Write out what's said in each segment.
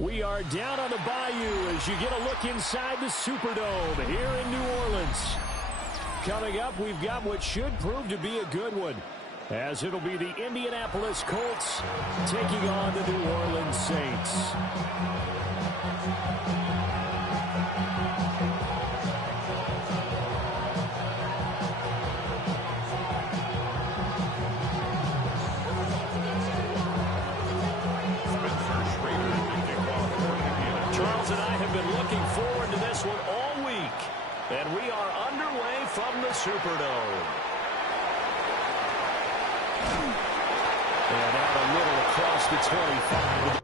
We are down on the Bayou as you get a look inside the Superdome here in New Orleans. Coming up, we've got what should prove to be a good one, as it'll be the Indianapolis Colts taking on the New Orleans Saints. Charles and I have been looking forward to this one all week, and we are underway from the Superdome. And out a little across the 25.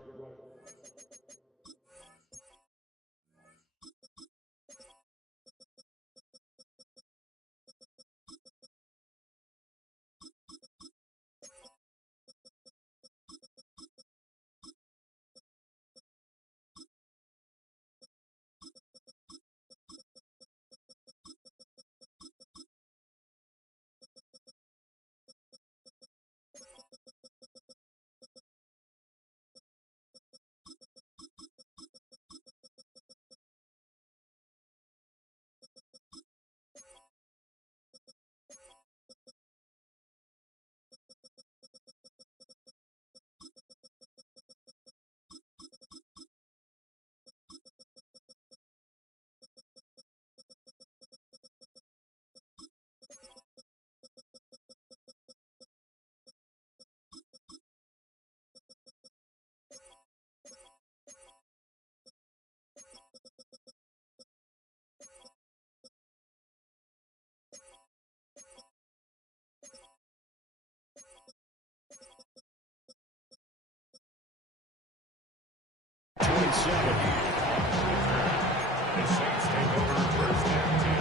The Saints take over first and 10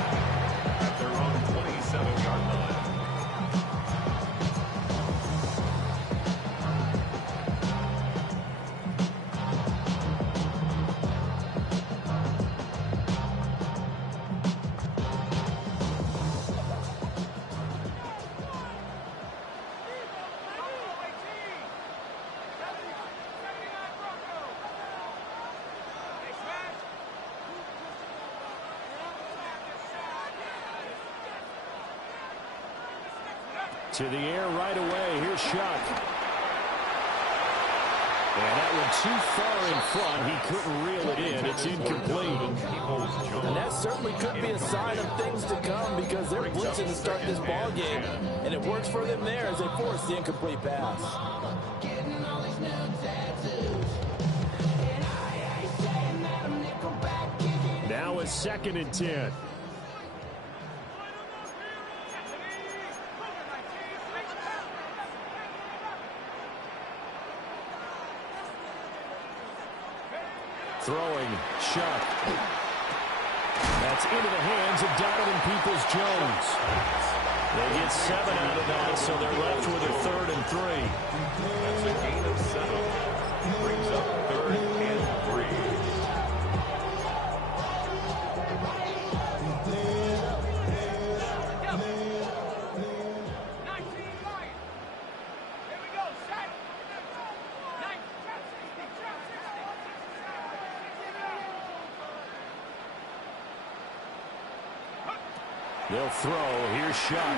at their own 27-yard line. To the air right away. Here's Shuck. And that one too far in front. He couldn't reel it in. It's incomplete. And that certainly could be a sign of things to come, because they're blitzing to start this ball game, and it works for them there as they force the incomplete pass. Now it's 2nd and 10. Throwing, Shuck. That's into the hands of Donovan Peoples-Jones. They get 7 out of that, so they're left with a 3rd and 3. That's a gain of 7. Brings up 3rd and 3. They'll throw. Here's Shuck.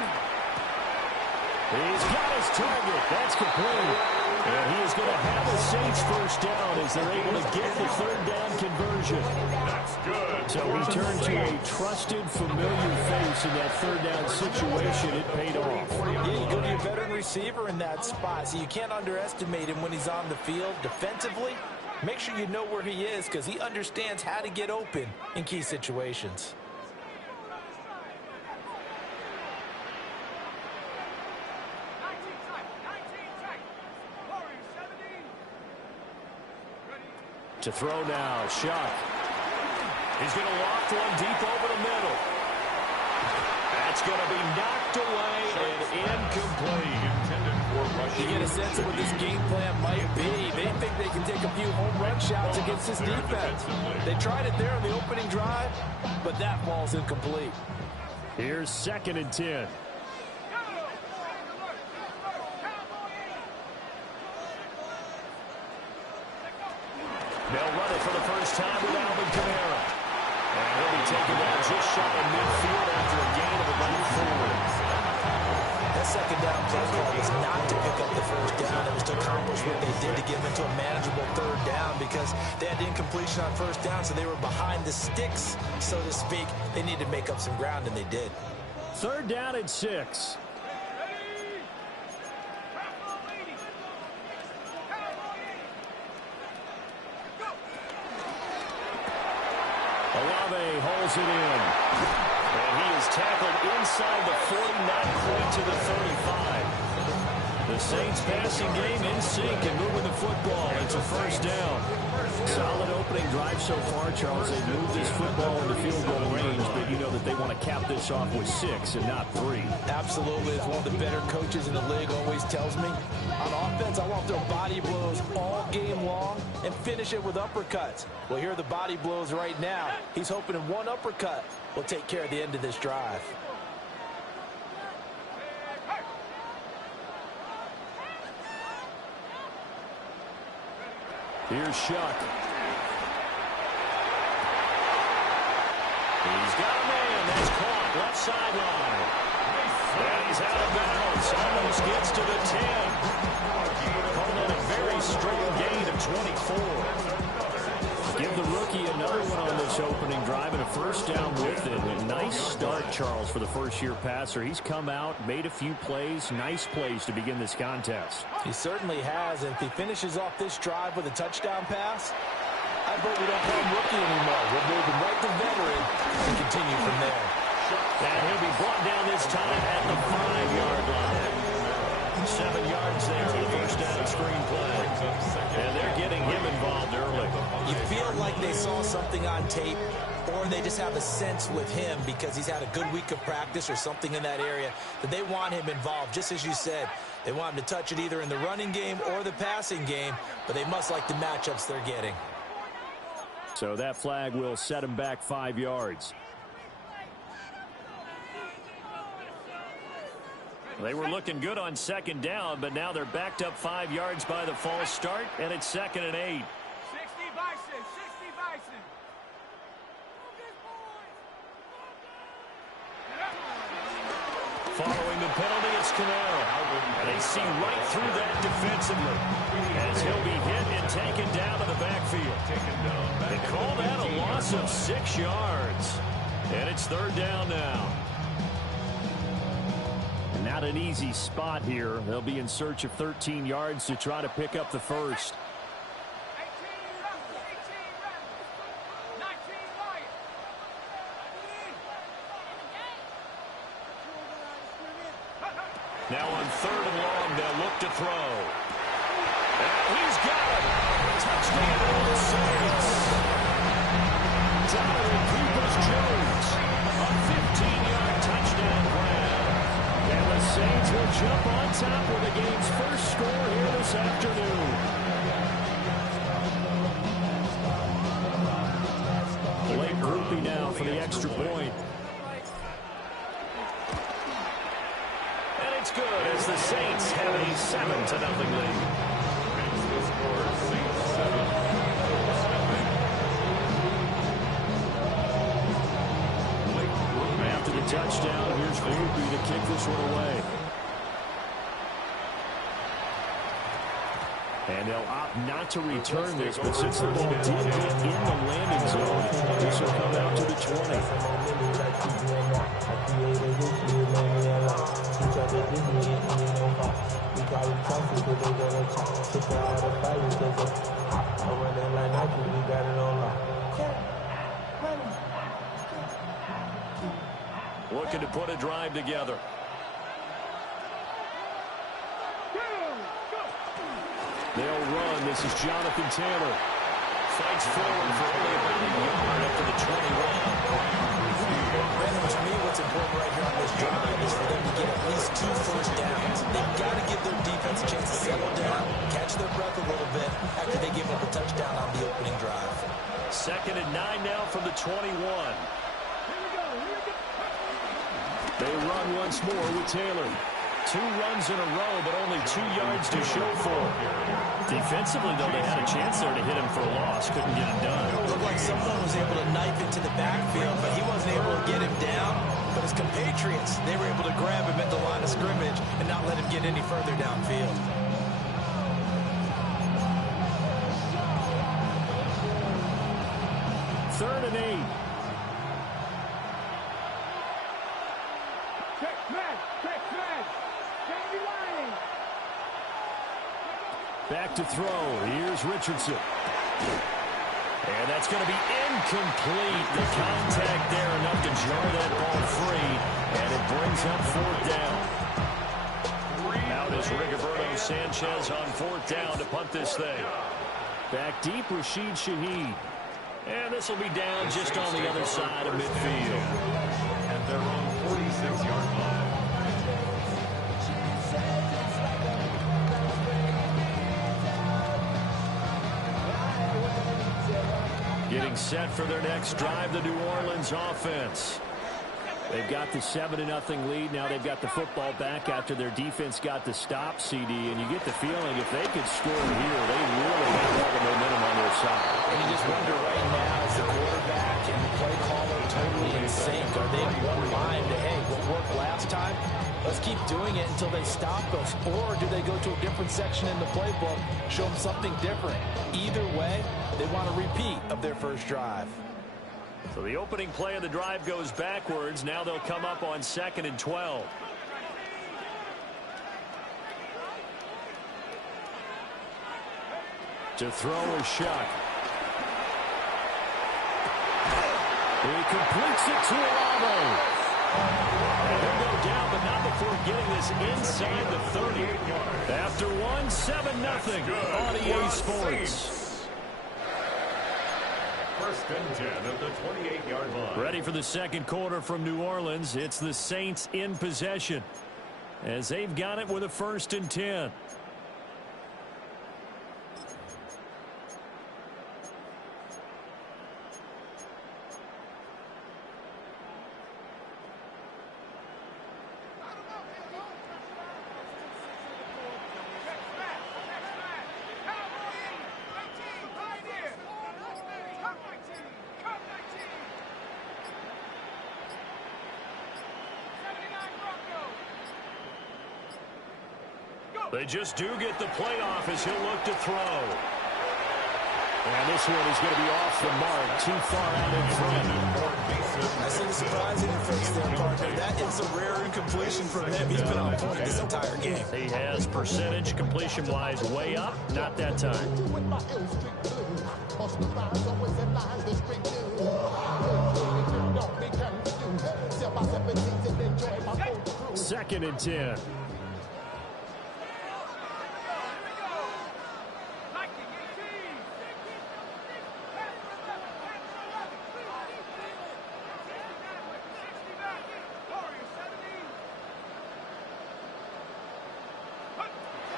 He's got his target. That's complete. And he is going to have the Saints first down as they're able to get the 3rd down conversion. That's good. So he turned to a trusted, familiar face in that 3rd down situation. It paid off. Yeah, you go to your veteran receiver in that spot, so you can't underestimate him when he's on the field defensively. Make sure you know where he is, because he understands how to get open in key situations. To throw now, Shuck. He's going to loft one deep over the middle. That's going to be knocked away and incomplete. You get a sense of what this game plan might be. They think they can take a few home run shots against this defense. They tried it there on the opening drive, but that ball's incomplete. Here's 2nd and 10. They'll run it for the first time with Alvin Kamara. And he'll be taken down just shy of midfield after a gain of about 4. That second down play call was not to pick up the first down. It was to accomplish what they did to get them into a manageable 3rd down because they had incompletion on 1st down, so they were behind the sticks, so to speak. They needed to make up some ground, and they did. 3rd down and 6. Olave holds it in. And he is tackled inside the 40, not quite to the 35. The Saints passing game in sync and moving the football. It's a 1st down. Solid opening drive so far, Charles. They moved this football into field goal range, but you know that they want to cap this off with 6 and not 3. Absolutely. As one of the better coaches in the league always tells me, on offense, I want to throw body blows all game long and finish it with uppercuts. Well, here are the body blows right now. He's hoping in one uppercut will take care of the end of this drive. Here's Shuck. He's got a man. That's caught. Left sideline. And he's out of bounds. Almost gets to the 10. Calling it a very strong gain of 24. Give the rookie another one on this opening drive and a 1st down with it. A nice start, Charles, for the first-year passer. He's come out, made a few plays, nice plays to begin this contest. He certainly has, and if he finishes off this drive with a touchdown pass, I vote we don't call him rookie anymore. We'll move him right to veteran and continue from there. And he'll be brought down this time at the 5-yard line. 7 yards there for the 1st down screen play. And they're getting him involved early. You feel like they saw something on tape, or they just have a sense with him because he's had a good week of practice or something in that area that they want him involved. Just as you said, they want him to touch it either in the running game or the passing game, but they must like the matchups they're getting. So that flag will set him back 5 yards. They were looking good on 2nd down, but now they're backed up 5 yards by the false start, and it's 2nd and 8. 60 Bison, 60 Bison. Following the penalty, it's Kamara. And they see right through that defensively as he'll be hit and taken down to the backfield. They call that a loss of 6 yards. And it's 3rd down now. Not an easy spot here. They'll be in search of 13 yards to try to pick up the 1st. Now on 3rd and long, they'll look to throw. And he's got it. Touchdown for the Saints. Donovan Peoples-Jones, a 15-yard touchdown grab. And the Saints will jump on top with the game's first score here this afternoon. Late groupie now for the extra point. And it's good as the Saints have a 7-0 lead. After the touchdown, here's Groupie to kick this one away. And they'll opt not to return this, but since the ball did get in the landing zone, this will come out to the 20. Looking to put a drive together. They'll run. This is Jonathan Taylor. fights forward for only about a yard up to the 21. Brandon, to me, what's important right here on this drive is for them to get at least 2 first downs. They've got to give their defense a chance to settle down, catch their breath a little bit after they give up a touchdown on the opening drive. 2nd and 9 now from the 21. They run once more with Taylor. 2 runs in a row, but only 2 yards to show for. Defensively, though, they had a chance there to hit him for a loss. Couldn't get it done. It looked like someone was able to knife into the backfield, but he wasn't able to get him down. But his compatriots, they were able to grab him at the line of scrimmage and not let him get any further downfield. Third and 8. Back to throw. Here's Richardson. And that's going to be incomplete. The contact there enough to jar that ball free. And it brings up 4th down. Out is Rigoberto Sanchez on 4th down to punt this thing. Back deep, Rashid Shaheed. And this will be down just on the other side of midfield. And they're on 46-yard line. Getting set for their next drive, the New Orleans offense. They've got the 7-0 lead. Now they've got the football back after their defense got the stop, CD. And you get the feeling if they could score here, they really have all the momentum on their side. And you just wonder right now, is the quarterback and the play caller totally in sync? Are they in one mind to, hey, what worked last time? Let's keep doing it until they stop us. Or do they go to a different section in the playbook, show them something different? Either way, they want a repeat of their first drive. So the opening play of the drive goes backwards. Now they'll come up on 2nd and 12. To throw is Shuck. He completes it to Alamo. And he'll go down, but not before getting this inside the 30. After 7-0 on EA Sports. 1st and 10 at the 28-yard line. Ready for the 2nd quarter from New Orleans. It's the Saints in possession as they've got it with a 1st and 10. They just do get the playoff as he'll look to throw. And this one is going to be off the mark, too far out in front. I see the surprise in your face there, partner. That is a rare incompletion from him. He's been on point this entire game. He has percentage completion-wise way up. Not that time. 2nd and 10.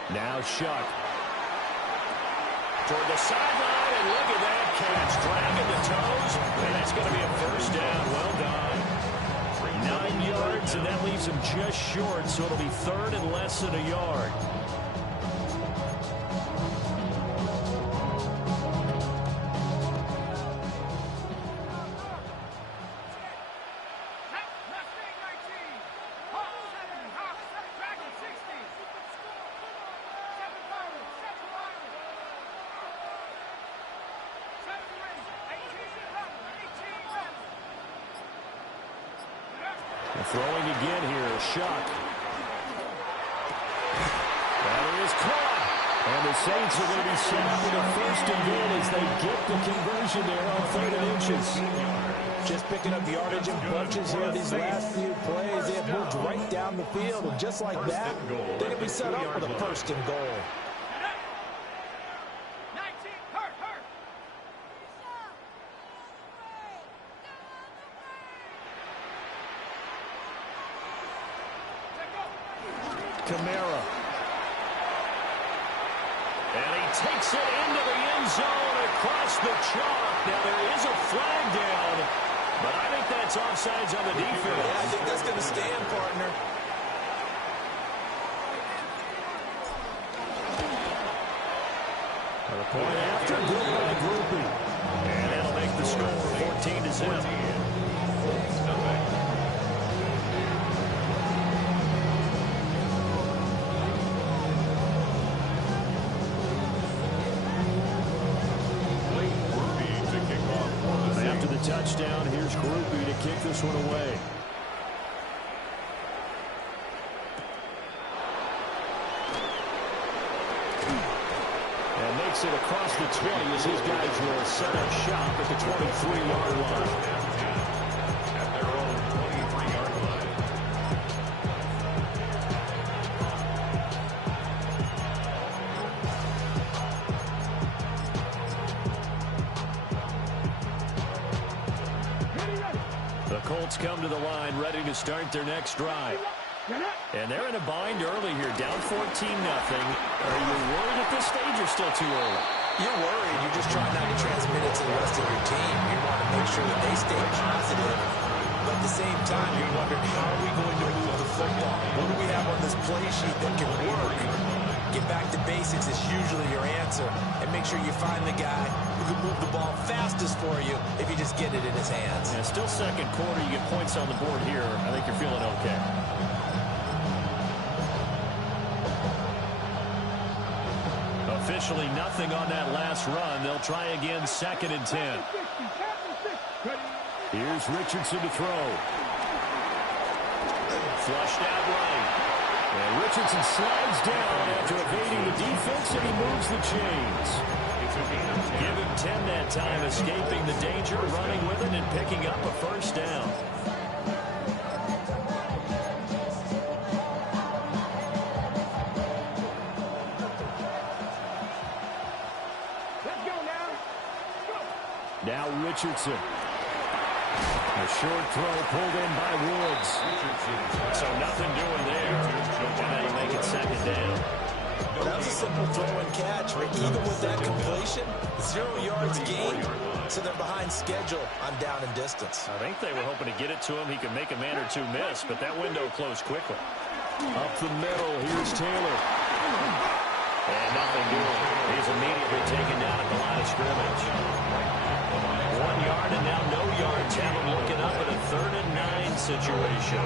Now Shuck. Toward the sideline, and look at that catch. Dragging the toes, and that's going to be a 1st down. Well done. 9 yards, and that leaves him just short, so it'll be 3rd and less than a yard. Throwing again here, Shuck. That is caught. And the Saints are going to be set up with a 1st and goal as they get the conversion there on 3rd and inches. Just picking up yardage in bunches here these last few plays. They have moved right down the field, and just like that, they're going to be set up with a 1st and goal. Kamara. And he takes it into the end zone across the chalk. Now, there is a flag down, but I think that's offsides on the defense. Yeah, I think that's going to stand, partner. The point after, good by Groupie. And that'll make the score 14-0. After the touchdown, here's Groupie to kick this one away. And makes it across the 20 as his guys will set up shop at the 23-yard line. At their own 23-yard line. The Colts come to the line ready to start their next drive. And they're in a bind early here, down 14-0. Are you worried at this stage or still too early? You're worried. You're just trying not to transmit it to the rest of your team. You want to make sure that they stay positive. But at the same time, you're wondering, how are we going to move the football? What do we have on this play sheet that can work? Get back to basics is usually your answer. And make sure you find the guy who can move the ball fastest for you if you just get it in his hands. Yeah, still second quarter. You get points on the board here. I think you're feeling okay. Officially nothing on that last run. They'll try again, 2nd and 10. Here's Richardson to throw. Flushed out right. And Richardson slides down after evading the defense, and he moves the chains. Give him 10 that time, escaping the danger, running with it, and picking up a first down. Now Richardson. A short throw pulled in by Woods. So nothing doing there. And that'll make it 2nd down. That was a simple throw and catch. But even with that completion, 0 yards gained. So they're behind schedule on down and distance. I think they were hoping to get it to him. He could make a man or two miss, but that window closed quickly. Up the middle, here's Taylor. And nothing doing. He's immediately taken down at the line of scrimmage. 1 yard and now no yards. Have him looking up at a 3rd and 9 situation.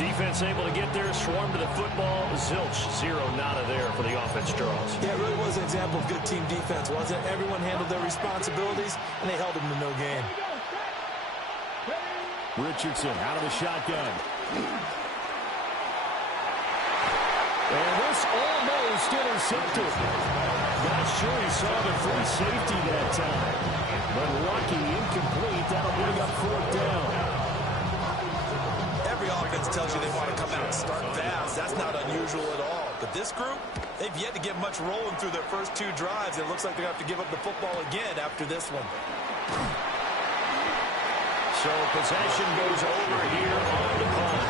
Defense able to get there, swarm to the football. Zilch, 0 nada there for the offense draws. Yeah, it really was an example of good team defense, wasn't it? Everyone handled their responsibilities, and they held them to no gain. Richardson out of the shotgun. And this almost intercepted. Not sure he saw the free safety that time. But lucky, incomplete. That'll bring up 4th down. Every offense tells you they want to come out and start fast. That's not unusual at all. But this group, they've yet to get much rolling through their first 2 drives. It looks like they're going to have to give up the football again after this one. So possession goes over here on the punt.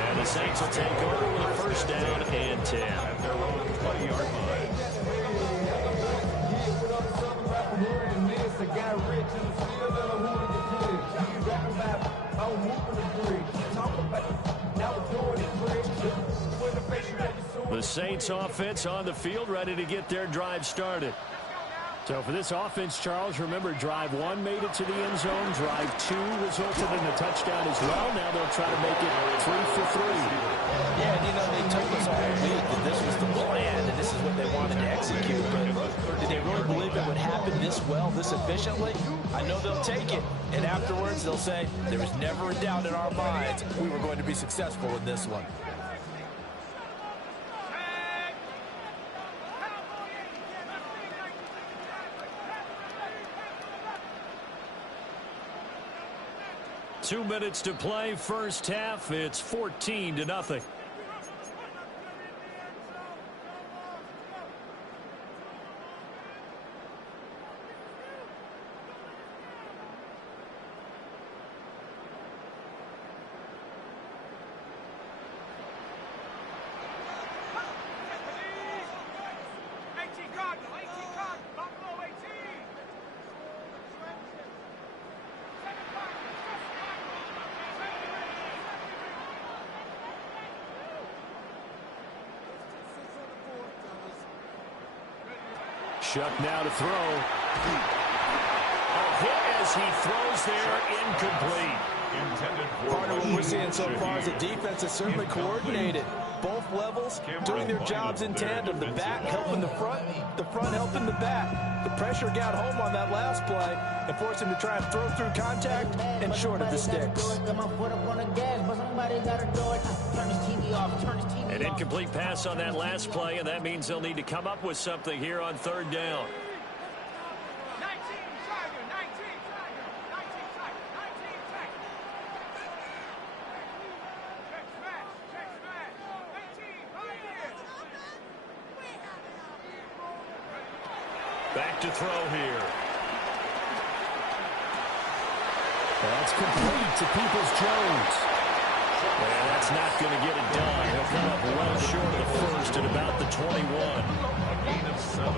And the Saints will take over with a first down and 10. At their own 20-yard line. The Saints offense on the field, ready to get their drive started. So for this offense, Charles, remember, drive 1 made it to the end zone. Drive 2 resulted in a touchdown as well. Now they'll try to make it 3 for 3. Yeah, and they told us all week that this was the plan and this is what they wanted to execute. But did they really believe it would happen this well, this efficiently? I know they'll take it. And afterwards, they'll say, there was never a doubt in our minds we were going to be successful in this one. Two minutes to play, first half. It's 14-0. Chuck now to throw. A hit as he throws there, incomplete. Partner, what we're seeing so far is the defense is certainly coordinated. Both levels doing their jobs in tandem. The back helping the front helping the back. The pressure got home on that last play and forced him to try and throw through contact and short of the sticks. An incomplete pass on that last play, and that means they'll need to come up with something here on third down. Back to throw here. That's complete to Peoples-Jones. And that's not going to get it done. He'll come up well short of the first at about the 21.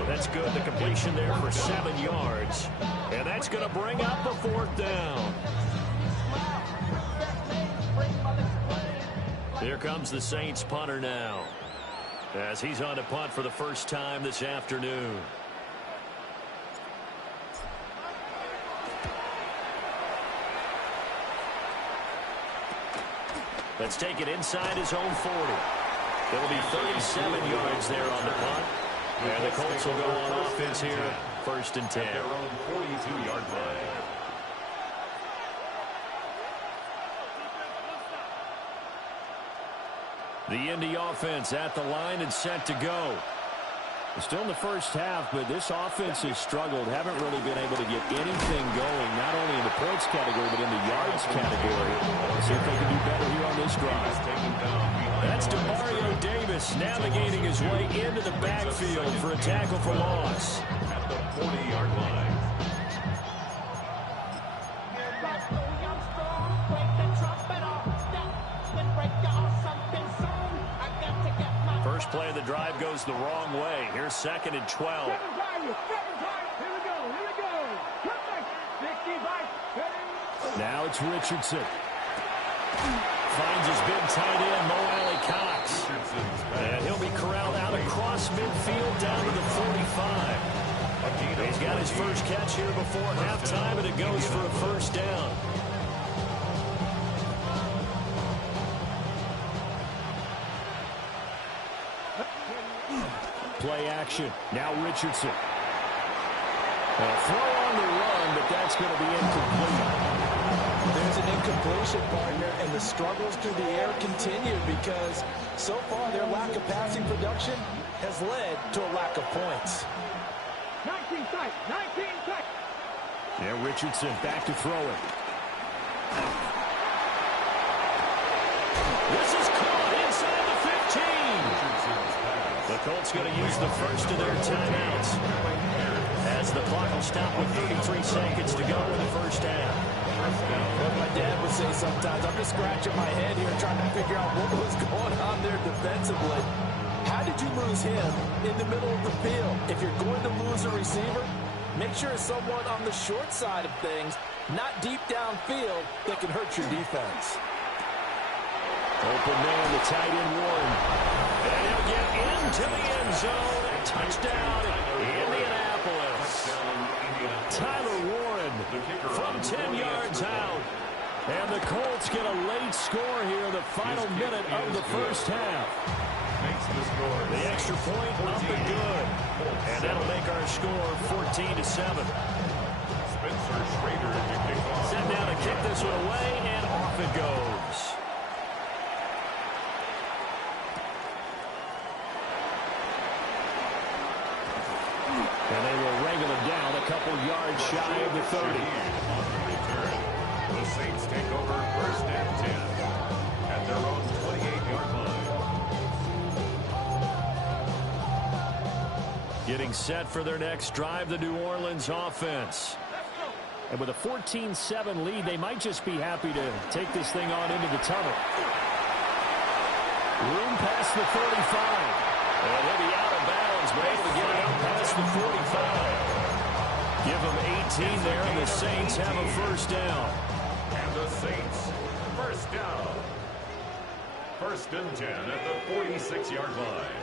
That's good. The completion there for 7 yards. And that's going to bring up a fourth down. Here comes the Saints punter now, as he's on to punt for the first time this afternoon. Let's take it inside his own 40. It'll be 37 yards there on the punt. And the Colts will go on offense here, 1st and 10. Their own 42-yard line. The Indy offense at the line and set to go. Still in the first half, but this offense has struggled. Haven't really been able to get anything going, not only in the points category, but in the yards category. See if they can do better here on this drive. That's Demario Davis navigating his way into the backfield for a tackle for loss. At the 40-yard line. First play of the drive goes the wrong way. Here's 2nd and 12. Now it's Richardson. Finds his big tight end, Mo Alley Cox. And he'll be corralled out across midfield down to the 45. He's got his first catch here before halftime, and it goes for a first down. Play action. Now Richardson. A throw on the run, but that's going to be incomplete. There's an incompletion, partner, and the struggles through the air continue because so far their lack of passing production has led to a lack of points. 19 tight, 19 tight. Yeah, Richardson back to throw it. This is caught inside the 15. The Colts going to use the first of their timeouts as the clock will stop with 33 seconds to go in the first half. What my dad would say sometimes, I'm just scratching my head here trying to figure out what was going on there defensively. How did you lose him in the middle of the field? If you're going to lose a receiver, make sure it's someone on the short side of things, not deep downfield, that can hurt your defense. Open man, the tight end Warren. And he'll get into the end zone. A touchdown, Indianapolis. Tyler Warren from 10 yards out. And the Colts get a late score here, the final minute of the first half. The extra point up and good. And that'll make our score 14-7. Spencer Schrader to kick off. Set down to kick this one away, and off it goes. And they will wrangle him down a couple yards shy of the 30. On the return, the Saints take over 1st and 10 at their own 28-yard line. Getting set for their next drive, the New Orleans offense. And with a 14-7 lead, they might just be happy to take this thing on into the tunnel. Room past the 35. And he'll be out of bounds, but able to get it out past the 45. Give them 18 there, and the Saints have a first down. And the Saints, first down. 1st and 10 at the 46-yard line.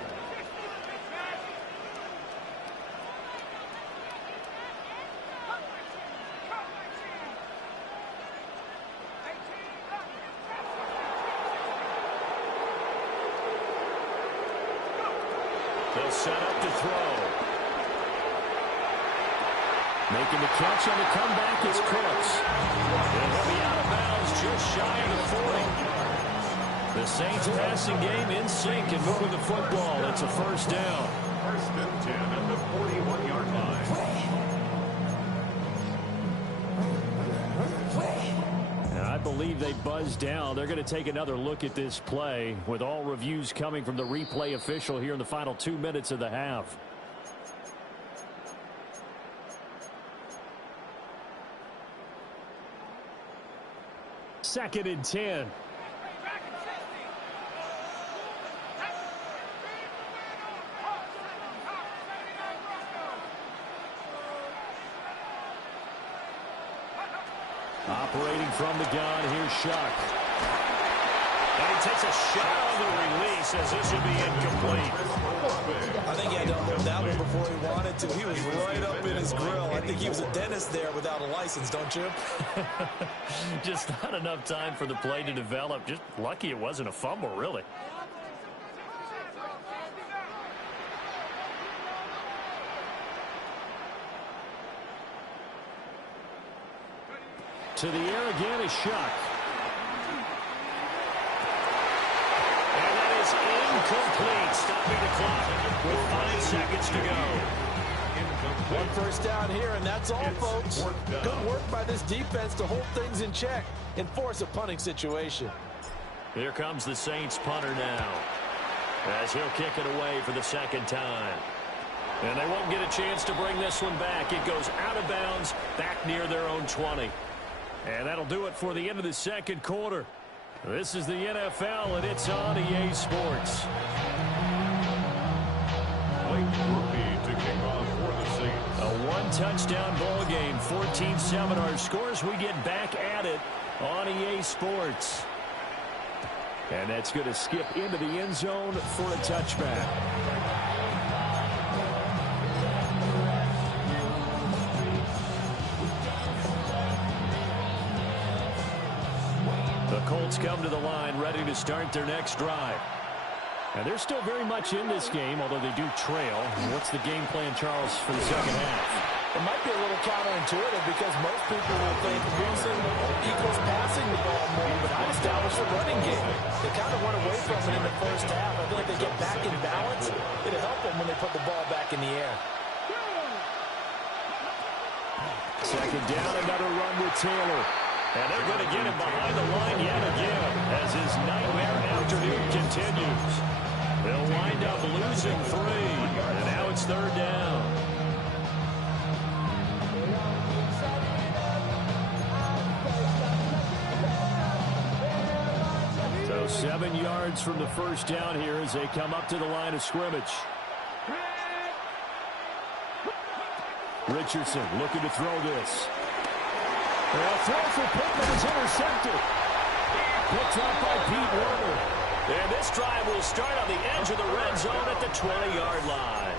They'll set up to throw. Making the catch on the comeback is Cooks. And he'll be out of bounds just shy of the 40. The Saints passing game in sync and moving the football. It's a first down. First and 10 at the 41-yard line. I believe they buzzed down. They're going to take another look at this play with all reviews coming from the replay official here in the final 2 minutes of the half. Second and 10. Operating from the gun, here's Shuck. And he takes a shot on the release as this will be incomplete. I think he had to unload that one before he wanted to. He was right up in his grill. I think he was a dentist there without a license, don't you? Just not enough time for the play to develop. Just lucky it wasn't a fumble, really. To the air again is Shuck. And that is incomplete, stopping the clock with 5 seconds to go. One first down here, and that's all, folks. Good work by this defense to hold things in check and force a punting situation. Here comes the Saints punter now, as he'll kick it away for the second time. And they won't get a chance to bring this one back. It goes out of bounds, back near their own 20. And that'll do it for the end of the second quarter. This is the NFL, and it's on EA Sports. To kick off for the Saints. A one-touchdown ball game, 14-7 our scores. We get back at it on EA Sports. And that's going to skip into the end zone for a touchback. The Colts come to the line, ready to start their next drive. And they're still very much in this game, although they do trail. What's the game plan, Charles, for the second half? It might be a little counterintuitive because most people will think losing equals passing the ball more, but I established a running game. They kind of went away from it in the first half. I feel like they get back in balance. It'll help them when they put the ball back in the air. Second down, another run with Taylor. And they're going to get him behind the line yet again as his nightmare afternoon continues. They'll wind up losing 3, and now it's third down. So 7 yards from the first down here as they come up to the line of scrimmage. Richardson looking to throw this. A throw for Pittman is intercepted. Picked up by Pete Werner. And this drive will start on the edge of the red zone at the 20-yard line.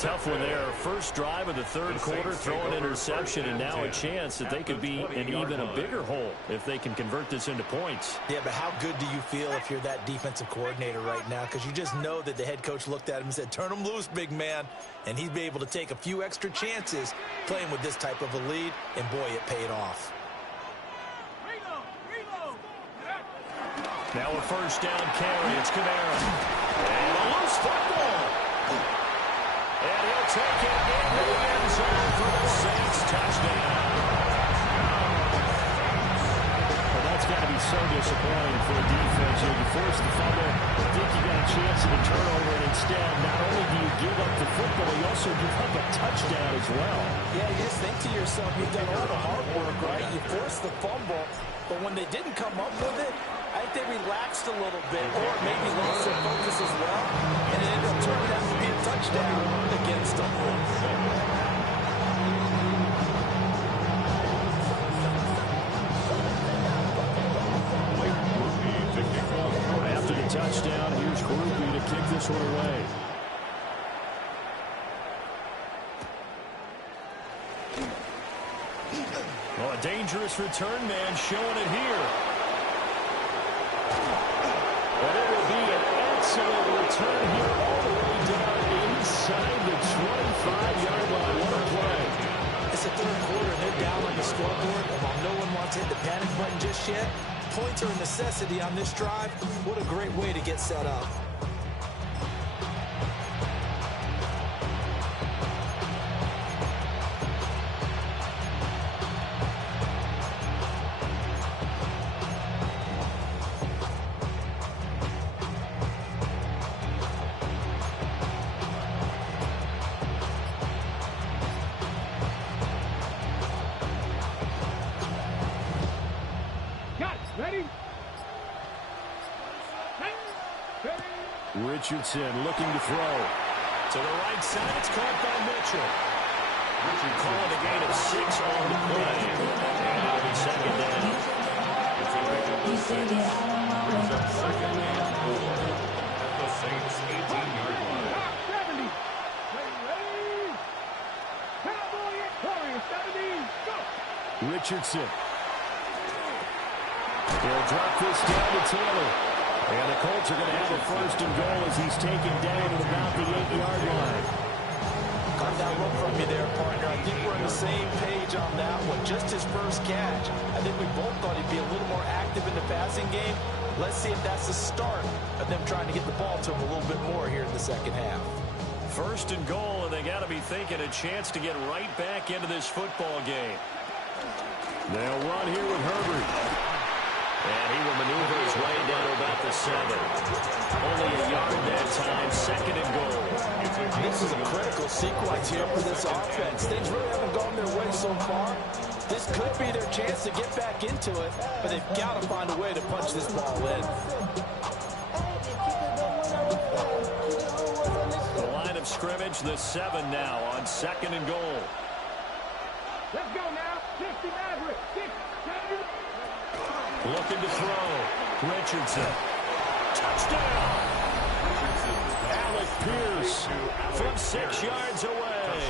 Tough one there. First drive of the third quarter, throwing interception, and now a chance that they could be in even a bigger hole if they can convert this into points. Yeah, but how good do you feel if you're that defensive coordinator right now? Because you just know that the head coach looked at him and said, turn him loose, big man. And he'd be able to take a few extra chances playing with this type of a lead, and boy, it paid off. Now a first down carry. It's Kamara. And a loose football. And he'll take it into the end zone for the Saints touchdown. Well, that's got to be so disappointing for a defense. You force the fumble, think you got a chance at a turnover, and instead, not only do you give up the football, you also give up a touchdown as well. Yeah, you just think to yourself, you've done all the hard work, right? You forced the fumble, but when they didn't come up with it, I think they relaxed a little bit, or maybe lost their focus as well, and it ended up turning out to be a touchdown against them. After the touchdown, here's Groupie to kick this one away. Well, a dangerous return man showing it here. But it will be an excellent return here all the way down the scoreboard, and while no one wants to hit the panic button just yet, points are a necessity on this drive. What a great way to get set up. Ready? Richardson looking to throw. To the right side, it's caught by Mitchell. Calling a gain of 6 on the play. And it'll be second down. It's a pick up of 6. Brings up second and 4 at the Saints' 18-yard line. 70. Ready? Cowboy and Warriors, 70. Go. Richardson. He'll drop this down to Taylor. And the Colts are going to have a first and goal as he's taken down at about the 8-yard line. Got that look from you there, partner. I think we're on the same page on that one. Just his first catch. I think we both thought he'd be a little more active in the passing game. Let's see if that's the start of them trying to get the ball to him a little bit more here in the second half. First and goal, and they got to be thinking a chance to get right back into this football game. They'll run here with Herbert. And he will maneuver his way down to about the 7. Only a yard that time, second and goal. This is a critical sequence here for this offense. Things really haven't gone their way so far. This could be their chance to get back into it, but they've got to find a way to punch this ball in. The line of scrimmage, the 7 now on second and goal. Let's go now. 60 Maverick. 6, 7. Looking to throw. Richardson. Touchdown. Alec Pierce from 6 yards away.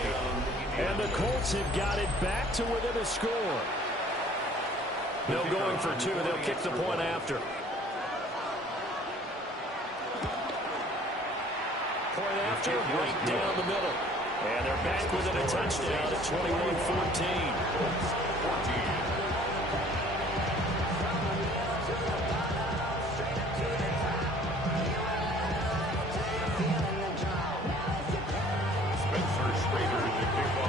And the Colts have got it back to within a score. No going for 2. They'll kick the point after. Point after, right down the middle. And they're back within a touchdown at 21-14.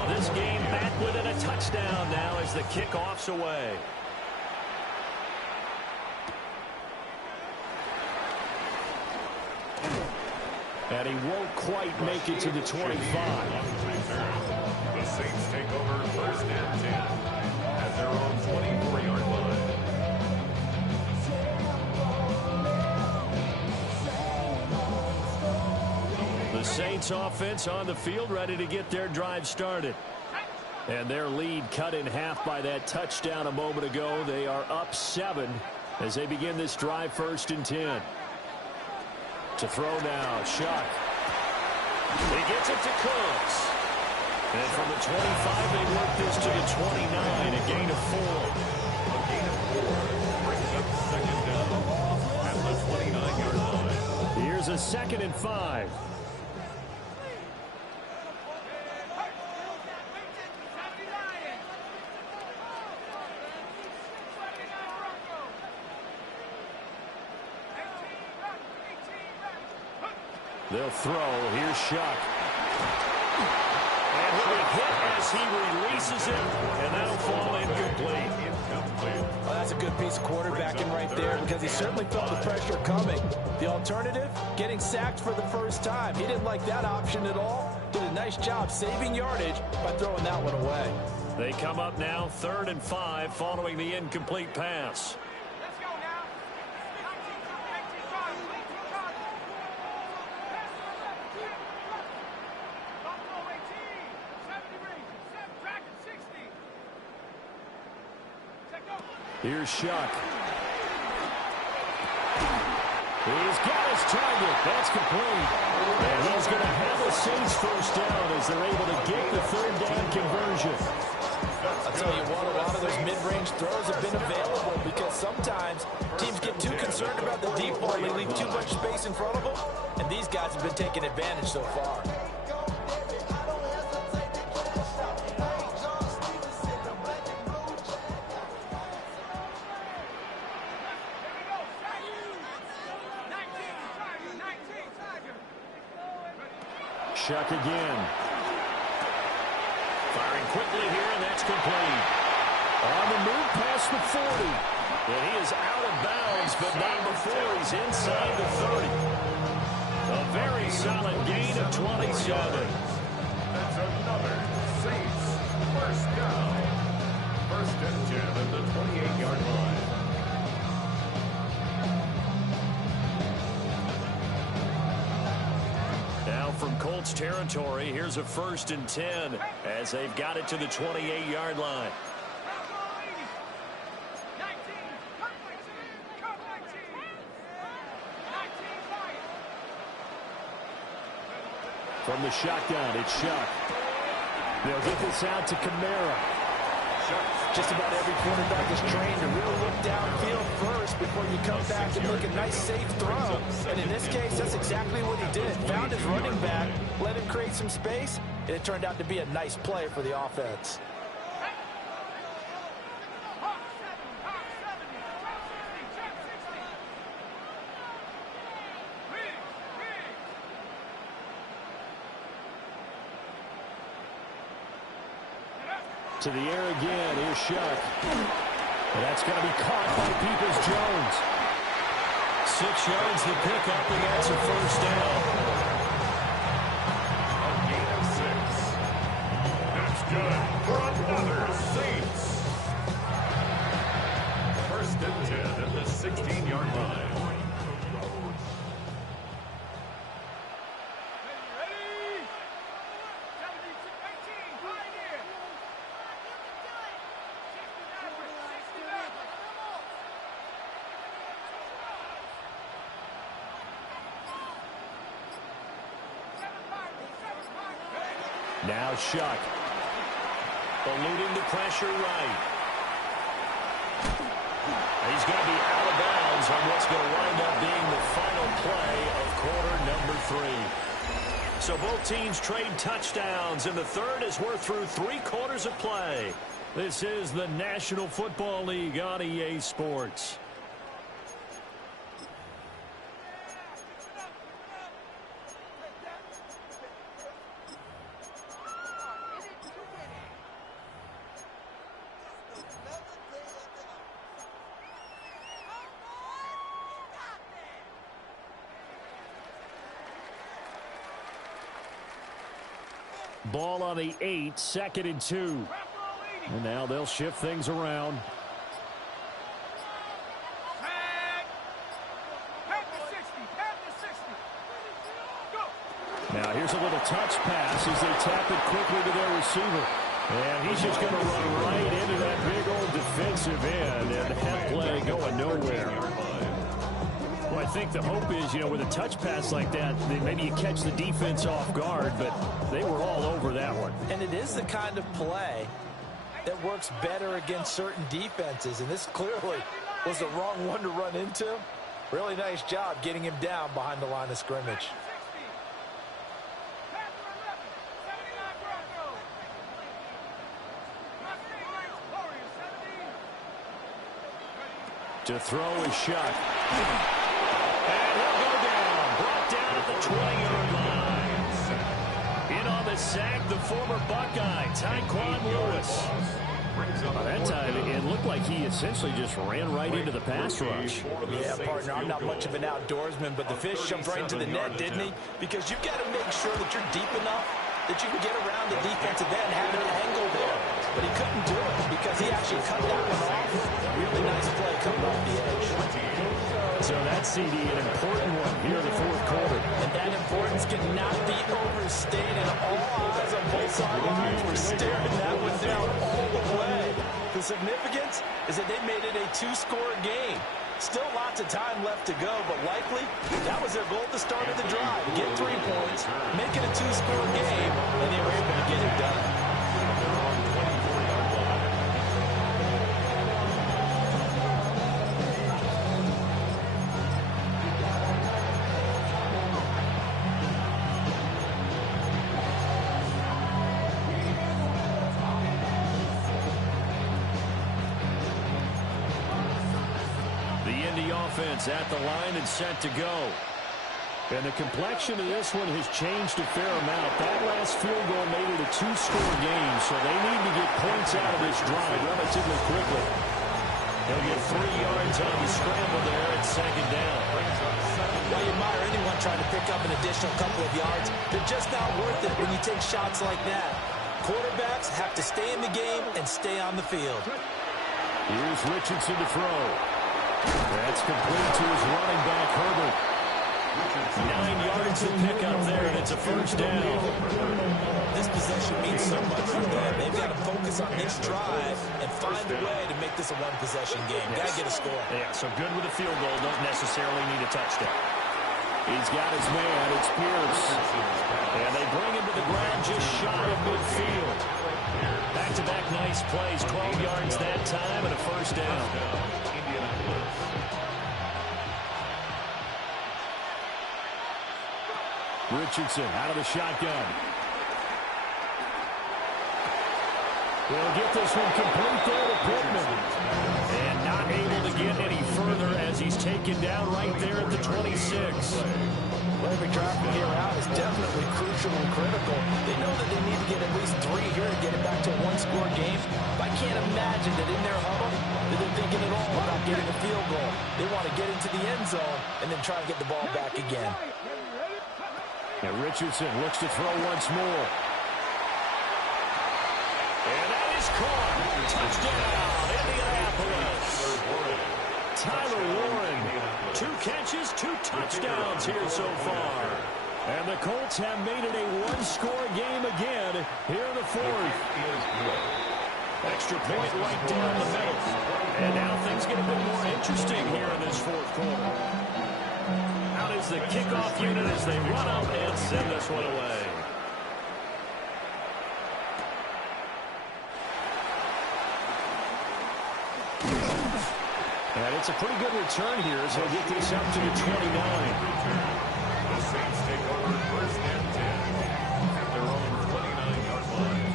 This game back within a touchdown now as the kickoff's away. And he won't quite make it to the 25. The Saints take over first and 10 at their own 24-yard line. The Saints offense on the field ready to get their drive started. And their lead cut in half by that touchdown a moment ago. They are up 7 as they begin this drive first and 10. To throw now, Shuck. He gets it to Cooks. And from the 25, they work this to the 29, a gain of 4. A gain of 4 brings up second down at the 29-yard line. Here's a 2nd and 5. They'll throw. Here's Shuck. And he'll be hit as he releases it, and that'll fall incomplete. Well, that's a good piece of quarterbacking right there because he certainly felt the pressure coming. The alternative, getting sacked for the first time. He didn't like that option at all. Did a nice job saving yardage by throwing that one away. They come up now 3rd and 5 following the incomplete pass. Here's Shuck. He's got his target. That's complete. And he's going to have a Saints first down as they're able to get the 3rd down conversion. I'll tell you what, a lot of those mid-range throws have been available because sometimes teams get too concerned about the deep ball. They leave too much space in front of them, and these guys have been taking advantage so far. Shuck again. Firing quickly here, and that's complete. On the move past the 40. And he is out of bounds, but not before he's inside the 30. A very solid gain of 27. That's another Saints first down. First and 10 at the 28-yard line. Now from Colts territory, here's a 1st and 10 as they've got it to the 28-yard line. From the shotgun, it's Shuck. They'll get this out to Kamara. Just about every quarterback is trained to really look downfield first before you come back and make a nice, safe throw. And in this case, that's exactly what he did. Found his running back, let him create some space, and it turned out to be a nice play for the offense. To the air again, here's Shuck. And that's going to be caught by Peoples-Jones. 6 yards the pickup, and that's a first down. A gain of 6. That's good for another Saints. First and 10 at the 16-yard line. Now Shuck. Eluding the pressure right. He's going to be out of bounds on what's going to wind up being the final play of quarter number 3. So both teams trade touchdowns, and the third as we're through 3 quarters of play. This is the National Football League on EA Sports. Ball on the 8, 2nd and 2. And now they'll shift things around. Now here's a little touch pass as they tap it quickly to their receiver. And he's just going to run right into that big old defensive end. And that play going nowhere. Well, I think the hope is, with a touch pass like that, maybe you catch the defense off guard, but they were all over that one. And it is the kind of play that works better against certain defenses, and this clearly was the wrong one to run into. Really nice job getting him down behind the line of scrimmage. To throw is Shuck. And he'll go down. Brought down at the 20-yard line. In on the sack, the former Buckeye, Tyquan Lewis. That time, it looked like he essentially just ran right into the pass rush. Yeah, partner, I'm not much of an outdoorsman, but the fish jumped right into the net, didn't he? Because you've got to make sure that you're deep enough that you can get around the defensive end, have an angle there. But he couldn't do it because he actually cut that one off. Really nice play coming off the edge. So that's CD, an important one here in the 4th quarter. And that importance cannot be overstated. All eyes on both sidelines were staring that one down all the way. The significance is that they made it a 2-score game. Still lots of time left to go, but likely that was their goal at the start of the drive. Get 3 points, make it a 2-score game, and they were able to get it done. Offense at the line and set to go. And the complexion of this one has changed a fair amount. That last field goal made it a two-score game, so they need to get points out of this drive relatively quickly. They'll get 3 yards on the scramble there at second down. Well, you admire anyone trying to pick up an additional couple of yards. They're just not worth it when you take shots like that. Quarterbacks have to stay in the game and stay on the field. Here's Richardson to throw. That's complete to his running back, Herbert. 9 yards to pick up there, and it's a first down. This possession means so much for them. They've got to focus on this drive and find a way to make this a one-possession game. Got to get a score. Yeah, so good with a field goal. Don't necessarily need a touchdown. He's got his man. It's Pierce. And they bring him to the ground just shy of midfield. Back-to-back nice plays. 12 yards that time and a first down. Richardson out of the shotgun. We'll get this one complete there to Pittman. And not able to get any further as he's taken down right there at the 26. Every drive from here out is definitely crucial and critical. They know that they need to get at least 3 here to get it back to a one-score game. But I can't imagine that in their huddle that they're thinking at all about getting a field goal. They want to get into the end zone and then try to get the ball back again. And Richardson looks to throw once more. And that is caught. Touchdown, Indianapolis. Tyler Warren, 2 catches, 2 touchdowns here so far. And the Colts have made it a one-score game again here in the fourth. Extra point right down the middle. And now things get a bit more interesting here in this fourth quarter. Out is the kickoff unit as they run up and send this one away. And it's a pretty good return here as they get this up to the 29. The Saints take over first and 10 at their own 29-yard line.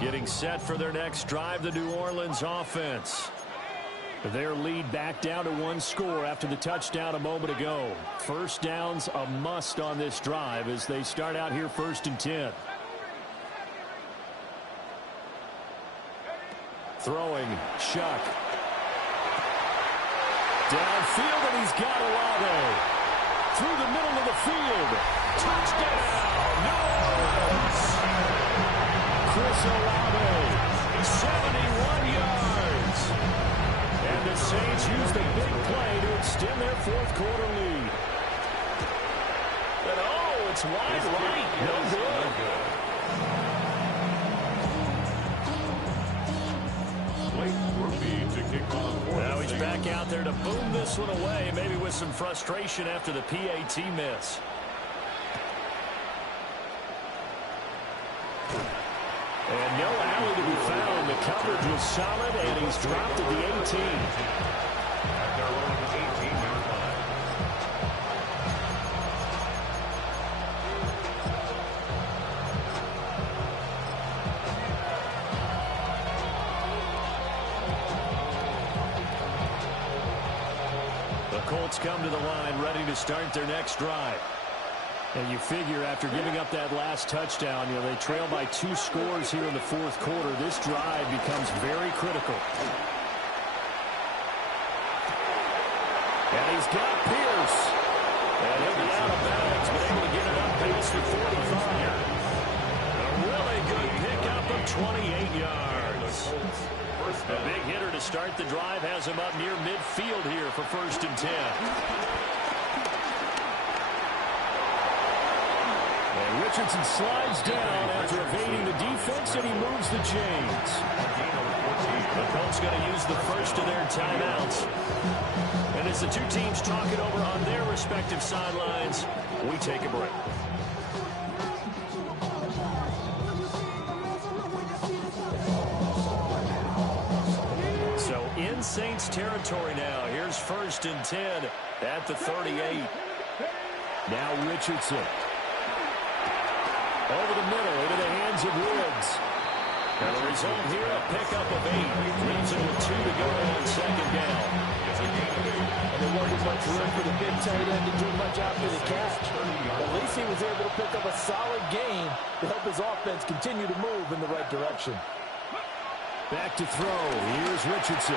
Getting set for their next drive, the New Orleans offense. Their lead back down to 1 score after the touchdown a moment ago. First down's a must on this drive as they start out here first and 10. Throwing, Chuck. Downfield, and he's got Olave. Through the middle of the field. Touchdown, New Orleans. Chris Olave, 71 yards. And the Saints use the big play to extend their fourth quarter lead. And oh, it's wide right. No good. Now he's back out there to boom this one away, maybe with some frustration after the PAT miss. And no alley to be found. The coverage was solid, and he's dropped at the 18. At their own 18-yard line. The Colts come to the line ready to start their next drive. And you figure after giving up that last touchdown, they trail by 2 scores here in the fourth quarter. This drive becomes very critical. And he's got Pierce. And he'll be out of bounds, but able to get it up past the 45. A really good pickup of 28 yards. A big hitter to start the drive has him up near midfield here for first and 10. And Richardson slides down after evading the defense, and he moves the chains. The Colts going to use the first of their timeouts. And as the two teams talk it over on their respective sidelines, we take a break. So in Saints territory now. Here's first and 10 at the 38. Now Richardson. Over the middle, into the hands of Woods. Result here, a pickup of 8. Leaves it with 2 to go on second down. And there wasn't much room for the big tight end to do much after the catch. At least he was able to pick up a solid gain to help his offense continue to move in the right direction. Back to throw. Here's Richardson.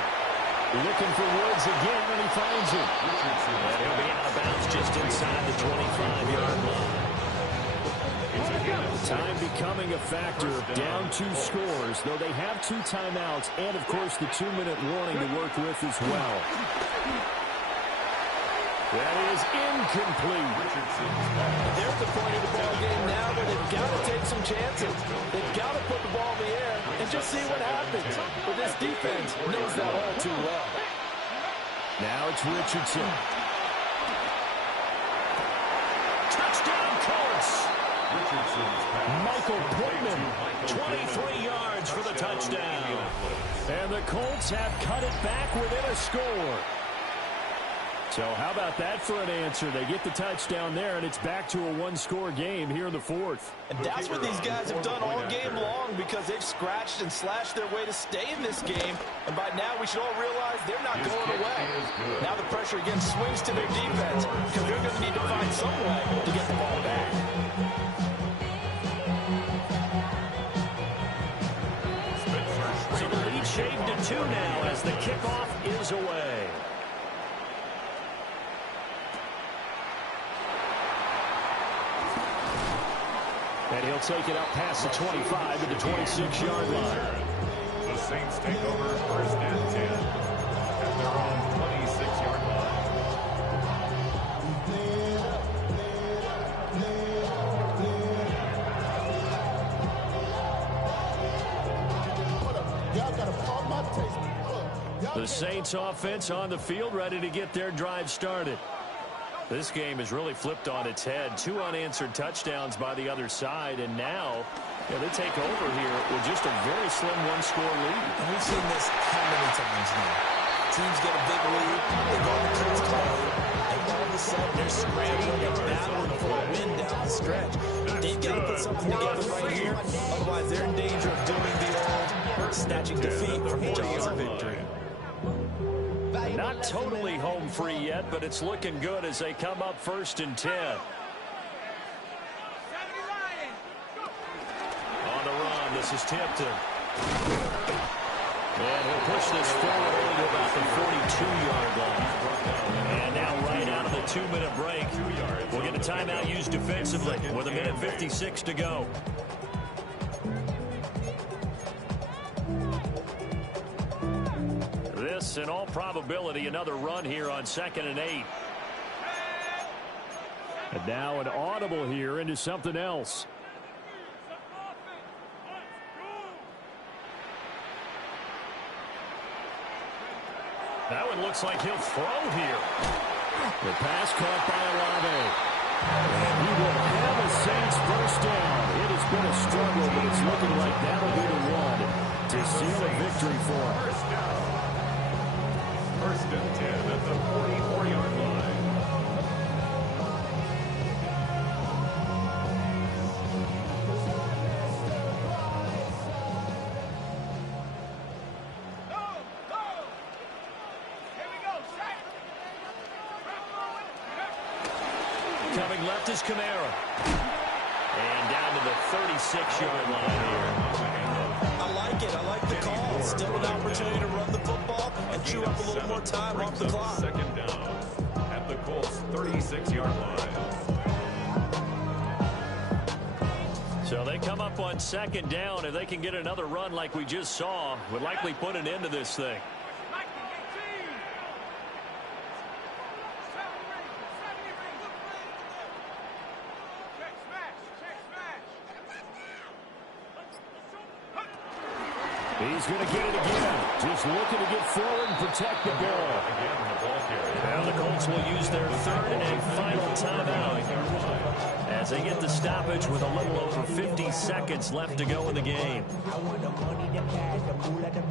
Looking for Woods again, and he finds him. And he'll be out of bounds just inside the 25-yard line. Time becoming a factor. Down 2 scores, though they have 2 timeouts and, of course, the 2-minute warning to work with as well. That is incomplete. They're at the point of the ball game now where they've got to take some chances. They've got to put the ball in the air and just see what happens. But this defense knows that all too well. Now it's Richardson. Touchdown, Colts. Michael Pittman, 23 yards for the touchdown. And the Colts have cut it back within a score. So how about that for an answer? They get the touchdown there, and it's back to a 1-score game here in the 4th. And that's what these guys have done all game long because they've scratched and slashed their way to stay in this game. And by now, we should all realize they're not going away. Now the pressure again swings to their defense because they're going to need to find some way to get the ball back. So the lead shaved to 2 now as the kickoff is away. And he'll take it up past the 25 to the 26-yard line. The Saints take over 1st and 10 at their own 26-yard line. The Saints offense on the field, ready to get their drive started. This game has really flipped on its head. 2 unanswered touchdowns by the other side, and now they take over here with just a very slim 1-score lead. And we've seen this how many times now? Teams get a big lead, they go on the Colts play, and all of a sudden they're scrambling and battling for a win down the stretch. They've got to put something together right here, otherwise they're in danger of doing the old snatching defeat from the jaws of victory. Not totally home free yet, but it's looking good as they come up 1st and 10. On the run, this is Tipton. And he'll push this forward only to about the 42-yard line. And now right out of the 2-minute break, we'll get a timeout used defensively with 1:56 to go. This, in all probability, another run here on 2nd and 8. And now an audible here into something else. That one looks like he'll throw here. The pass caught by Olave. And he will have a Saints first down. It has been a struggle, but it's looking like that'll be the one to seal a victory for him. 1st and 10 at the 44-yard line. Coming left is Kamara. And down to the 36-yard line here. I like it. I like the call. Still an opportunity to run the football and chew up a little more time off the clock. 2nd down at the Colts 36-yard line. So they come up on 2nd down. If they can get another run like we just saw, would likely put an end to this thing. He's going to get it again. Just looking to get forward and protect the ball. Now the Colts will use their 3rd and final timeout as they get the stoppage with a little over 50 seconds left to go in the game.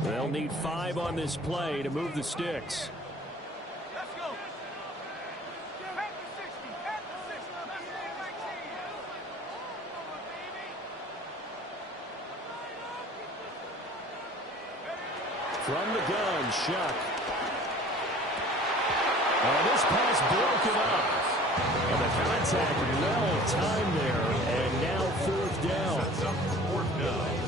They'll need 5 on this play to move the sticks. From the gun, Shuck. Oh, this pass broken up. And the contact well timed there, and now fourth down.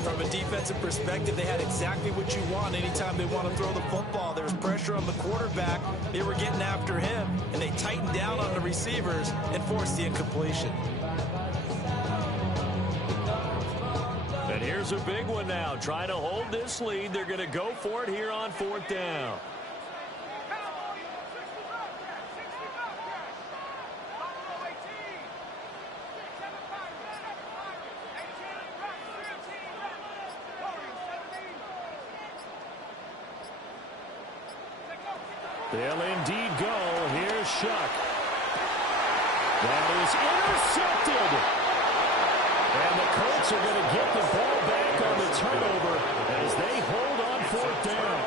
From a defensive perspective, they had exactly what you want anytime they want to throw the football. There was pressure on the quarterback. They were getting after him, and they tightened down on the receivers and forced the incompletion. And here's a big one now. Trying to hold this lead. They're going to go for it here on fourth down. They'll indeed go. Here's Shuck. That is intercepted. And the Colts are going to get the ball back on the turnover as they hold on fourth down.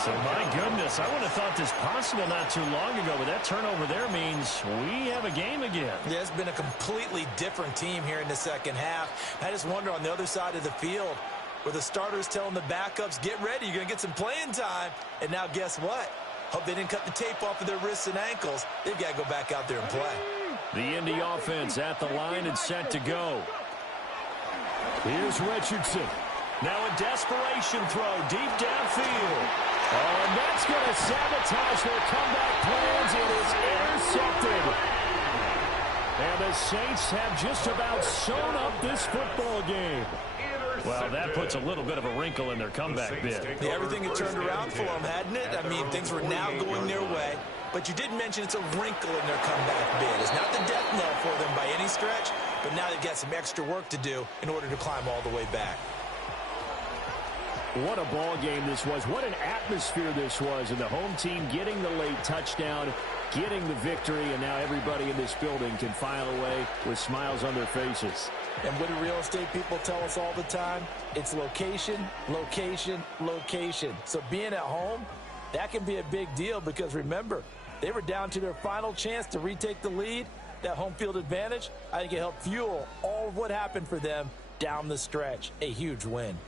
So, my goodness, I would have thought this possible not too long ago, but that turnover there means we have a game again. Yeah, it's been a completely different team here in the second half. I just wonder on the other side of the field where the starters telling the backups, get ready, you're going to get some playing time. And now guess what? Hope they didn't cut the tape off of their wrists and ankles. They've got to go back out there and play. The Indy offense at the line and set to go. Here's Richardson. Now a desperation throw deep downfield. Oh, and that's going to sabotage their comeback plans. It is intercepted. And the Saints have just about sewn up this football game. Well, that puts a little bit of a wrinkle in their comeback bid. Yeah, everything had turned around for them, hadn't it? I mean, things were now going their way. But you did mention it's a wrinkle in their comeback bid. It's not the death knell for them by any stretch, but now they've got some extra work to do in order to climb all the way back. What a ball game this was. What an atmosphere this was. And the home team getting the late touchdown, getting the victory, and now everybody in this building can file away with smiles on their faces. And what do real estate people tell us all the time? It's location, location, location. So being at home, that can be a big deal because, remember, they were down to their final chance to retake the lead. That home field advantage, I think it helped fuel all of what happened for them down the stretch. A huge win.